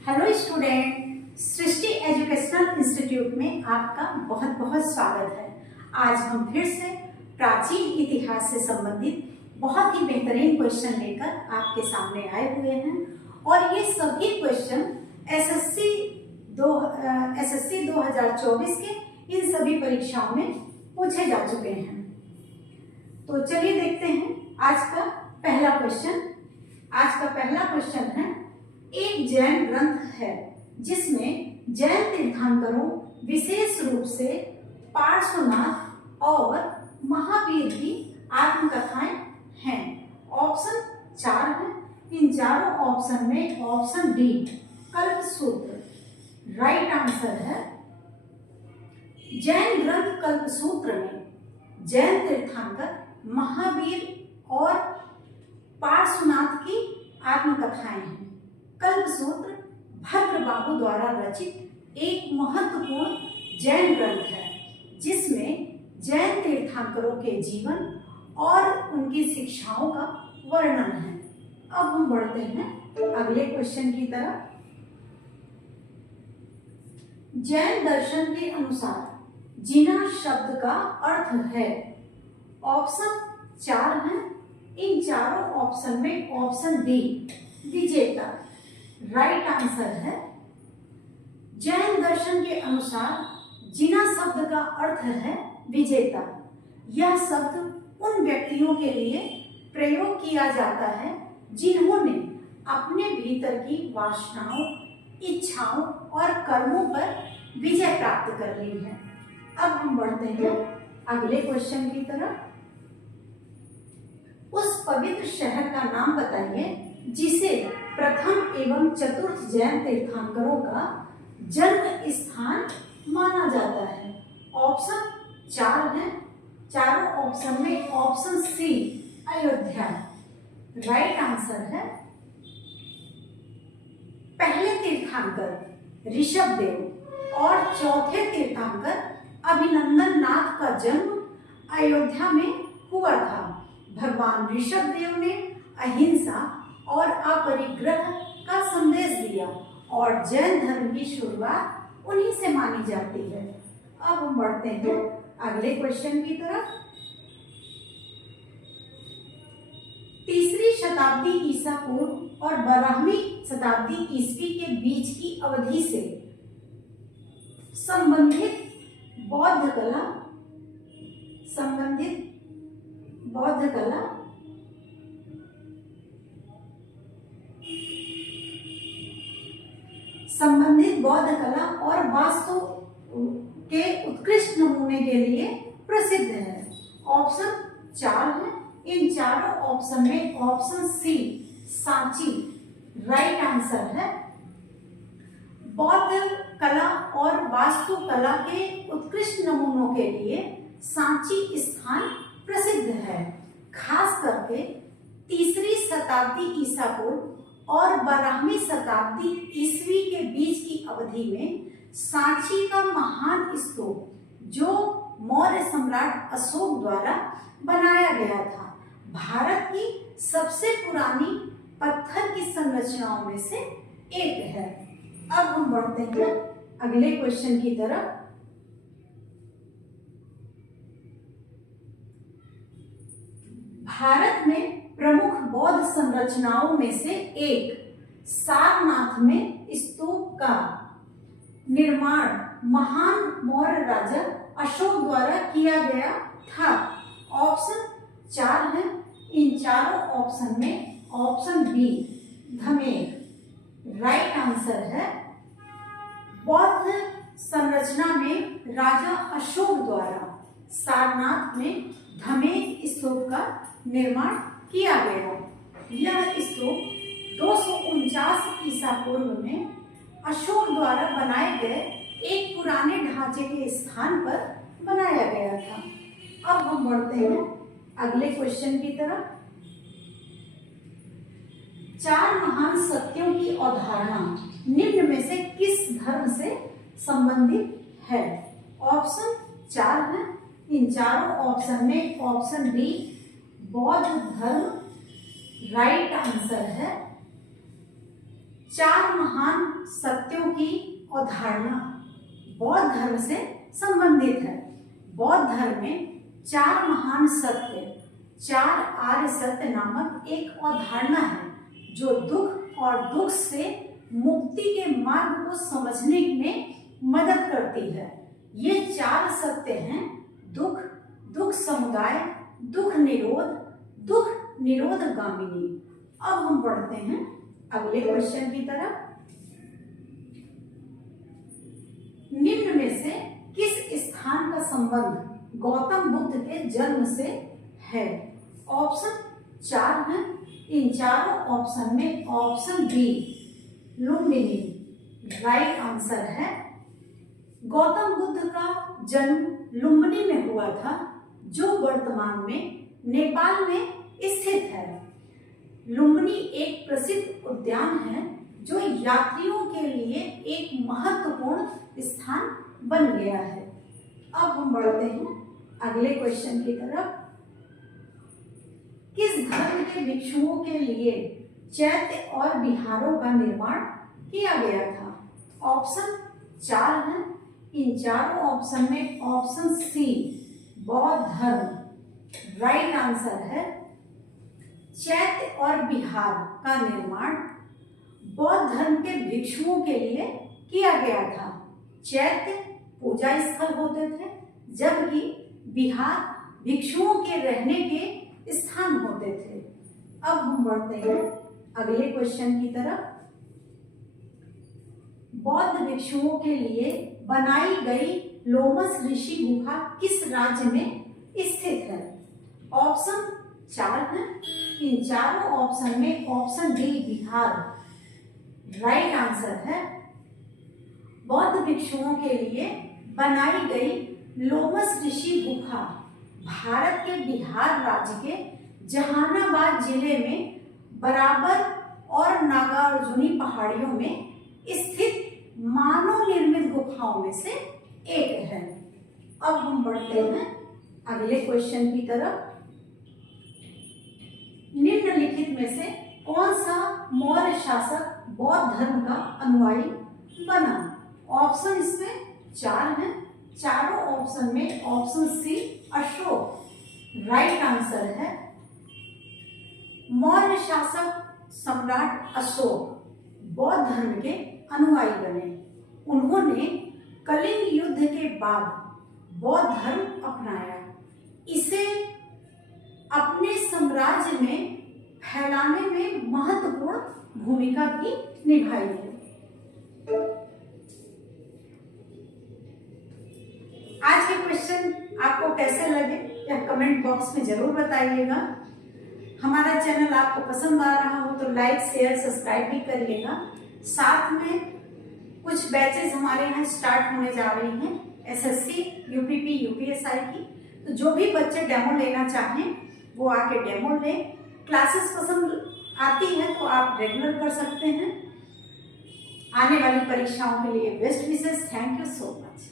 Hello student, सृष्टि educational institute में आपका बहुत बहुत स्वागत है। आज हम फिर से प्राचीन इतिहास से संबंधित बहुत ही बेहतरीन क्वेश्चन लेकर आपके सामने आए हुए हैं और ये सभी क्वेश्चन एसएससी 2024 के इन सभी परीक्षाओं में पूछे जा चुके हैं। तो चलिए देखते हैं आज का पहला क्वेश्चन। आज का पहला क्वेश्चन है, एक जैन ग्रंथ है जिसमें जैन तीर्थंकरों विशेष रूप से पार्श्वनाथ और महावीर की आत्मकथाएं हैं। ऑप्शन 4 है। इन चारों ऑप्शन में option D Kalpasutra right answer है। जैन ग्रंथ कल्पसूत्र में जैन तीर्थंकर महावीर और पार्श्वनाथ की आत्मकथाएं हैं। कल्पसूत्र भद्रबाहु द्वारा रचित एक महत्वपूर्ण जैन ग्रंथ है जिसमें जैन तीर्थंकरों के जीवन और उनकी शिक्षाओं का वर्णन है। अब हम बढ़ते हैं अगले क्वेश्चन की तरफ। जैन दर्शन के अनुसार जिना शब्द का अर्थ है। ऑप्शन 4 है। इन चारों ऑप्शन में ऑप्शन डी विजेता राइट आंसर है। जैन दर्शन के अनुसार जिना शब्द का अर्थ है विजेता। यह शब्द उन व्यक्तियों के लिए प्रयोग किया जाता है जिन्होंने अपने भीतर की वासनाओं, इच्छाओं और कर्मों पर विजय प्राप्त कर ली है। अब हम बढ़ते हैं अगले क्वेश्चन की तरफ। उस पवित्र शहर का नाम बताइए जिसे प्रथम एवं चतुर्थ जैन तीर्थंकरों का जन्म स्थान माना जाता है। ऑप्शन 4 है। चारों ऑप्शन में option C Ayodhya right answer है। पहले तीर्थंकर ऋषभदेव और चौथे तीर्थंकर अभिनंदन नाथ का जन्म अयोध्या में हुआ था। भगवान ऋषभदेव ने अहिंसा और अपरिग्रह का संदेश दिया और जैन धर्म की शुरुआत उन्हीं से मानी जाती है। अब हम बढ़ते हैं अगले क्वेश्चन की तरफ। 3री शताब्दी ईसा पूर्व और 12वीं शताब्दी ईस्वी के बीच की अवधि से संबंधित बौद्ध कला और वास्तु के उत्कृष्ट नमूने के लिए प्रसिद्ध है। ऑप्शन 4 है। इन चारों ऑप्शन में option C Sanchi right answer है। बौद्ध कला और वास्तु कला के उत्कृष्ट नमूनों के लिए सांची स्थान प्रसिद्ध है। खास करके 3री शताब्दी ईसा पूर्व और 12वीं शताब्दी ईस्वी के बीच की अवधि में सांची का महान स्तूप जो मौर्य सम्राट अशोक द्वारा बनाया गया था, भारत की सबसे पुरानी पत्थर की संरचनाओं में से एक है। अब हम बढ़ते हैं अगले क्वेश्चन की तरफ। भारत में प्रमुख बौद्ध संरचनाओं में से एक सारनाथ में स्तूप का निर्माण महान मौर्य राजा अशोक द्वारा किया गया था। ऑप्शन 4 है। इन चारों ऑप्शन में ऑप्शन बी धमेर राइट आंसर है। बौद्ध संरचना में राजा अशोक द्वारा सारनाथ में धमेर स्तूप का निर्माण किया गया। यह स्तूप 249 ईसा पूर्व में अशोक द्वारा बनाए गए एक पुराने ढांचे के स्थान पर बनाया गया था। अब हम बढ़ते हैं अगले क्वेश्चन की तरफ। 4 महान सत्यों की अवधारणा निम्न में से किस धर्म से संबंधित है? ऑप्शन 4 है। इन चारों ऑप्शन में ऑप्शन डी बौद्ध धर्म राइट आंसर है। 4 महान सत्यों की अवधारणा बौद्ध धर्म से संबंधित है। बौद्ध धर्म में 4 महान सत्य, 4 आर्य सत्य नामक एक अवधारणा है जो दुख और दुख से मुक्ति के मार्ग को समझने में मदद करती है। ये 4 सत्य हैं दुख, दुख समुदाय, दुख निरोध गामिनी। अब हम बढ़ते हैं अगले क्वेश्चन की तरफ। निम्न में से किस स्थान का संबंध गौतम बुद्ध के जन्म से है? ऑप्शन 4 हैं। इन चारों ऑप्शन में option B Lumbini right answer है। गौतम बुद्ध का जन्म लुम्बिनी में हुआ था, जो वर्तमान में नेपाल में स्थित है। लुम्बिनी एक प्रसिद्ध उद्यान है जो यात्रियों के लिए एक महत्वपूर्ण स्थान बन गया है। अब हम बढ़ते हैं अगले क्वेश्चन की तरफ। किस धर्म के भिक्षुओं के लिए चैत्य और विहारों का निर्माण किया गया था? ऑप्शन 4 हैं। इन चारों ऑप्शन में ऑप्शन सी बौद्ध धर्म राइट आंसर है। चैत्य और विहार का निर्माण बौद्ध धर्म के भिक्षुओं के लिए किया गया था। चैत्य पूजा स्थल होते थे, जबकि विहार भिक्षुओं के रहने के स्थान होते थे। अब हम बढ़ते हैं अगले क्वेश्चन की तरफ। बौद्ध भिक्षुओं के लिए बनाई गई लोमस ऋषि गुफा किस राज्य में स्थित है? ऑप्शन 4 है। इन चारों ऑप्शन में option D Bihar right answer है। बौद्ध भिक्षुओं के लिए बनाई गई लोमस ऋषि गुफा भारत के बिहार राज्य के जहानाबाद जिले में बराबर और नागार्जुनी पहाड़ियों में स्थित मानव निर्मित गुफाओं में से एक है। अब हम बढ़ते हैं अगले क्वेश्चन की तरफ। निम्नलिखित में से कौन सा मौर्य शासक बौद्ध धर्म का अनुयायी बना? ऑप्शन इसमें 4 हैं। चारों ऑप्शन में option C Ashok right answer है। मौर्य शासक सम्राट अशोक बौद्ध धर्म के अनुयायी बने। उन्होंने कलिंग युद्ध के बाद बौद्ध धर्म अपनाया। इसे अपने साम्राज्य में फैलाने में महत्वपूर्ण भूमिका भी निभाई है। आज के क्वेश्चन आपको कैसे लगे या कमेंट बॉक्स में जरूर बताइएगा। हमारा चैनल आपको पसंद आ रहा हो तो लाइक शेयर सब्सक्राइब भी करिएगा। साथ में कुछ बैचेस हमारे यहाँ स्टार्ट होने जा रही हैं एसएससी, यूपीपी, यूपीएसआई की। तो जो भी बच्चे डेमो लेना चाहें वो आके डेमो लें। क्लासेस पसंद आती है तो आप रेगुलर कर सकते हैं। आने वाली परीक्षाओं के लिए best wishes. Thank you so much.